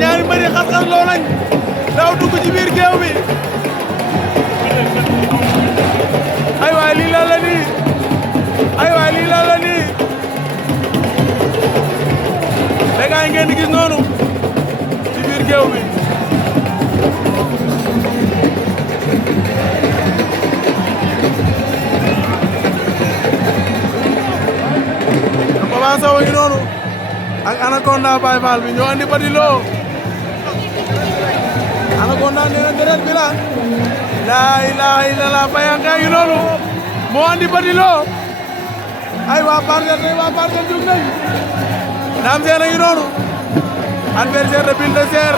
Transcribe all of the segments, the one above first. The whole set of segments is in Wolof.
ñaari mbëri xas-xas loo nañ daw dugg ci biir géew bi ay waay lii lan la nii ay waay lii lan la nii léegi ay ngeen di gis noonu ci biir géew bi Papa Sow ngi noonu ak Anaconda Baye Fall bi ñoo andi Petit Lo Anaconda nee na deret bi la ilaha illallah Fayanka ngi noonu moo andi Petit Lo ay waa Parcelles jug nañ Dame Sène ngi noonu adversaire de Bulldozer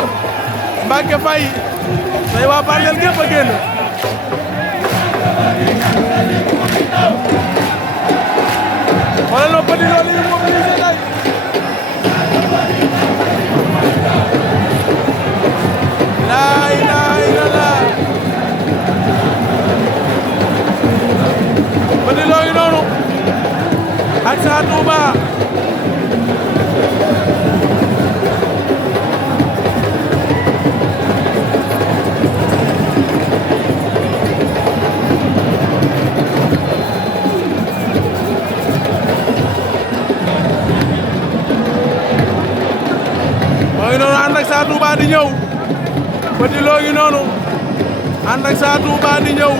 Mbacke Faye tey waa Parcelles gépp a génn xoolal ma Petit Lo li mu mobilisé tey laa ilaaha illallah Petit Lo ngi noonu ak Sa Touba Sa Touba di ñëw Petit Lo ngi noonu ànd ak Sa Touba di ñëw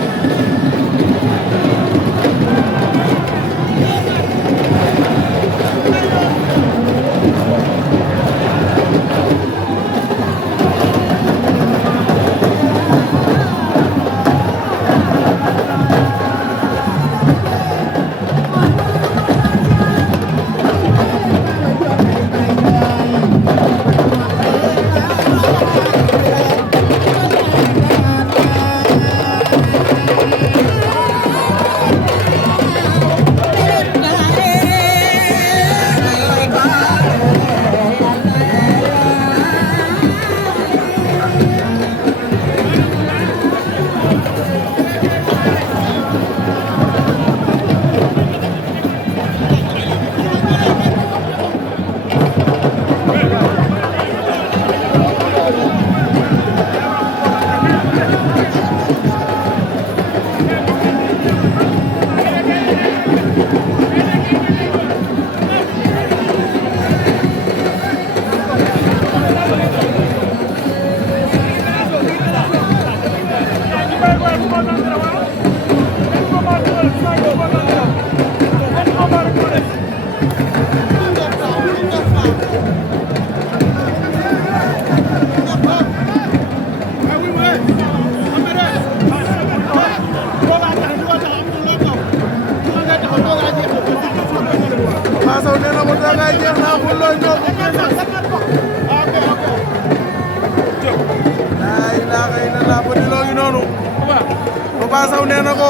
Papa Sow nee na ko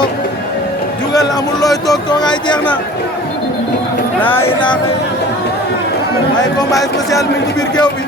jugal amul looy toog toogaay jeex na laa ilaaha ay combat spécial mi ngi ci biir géew bi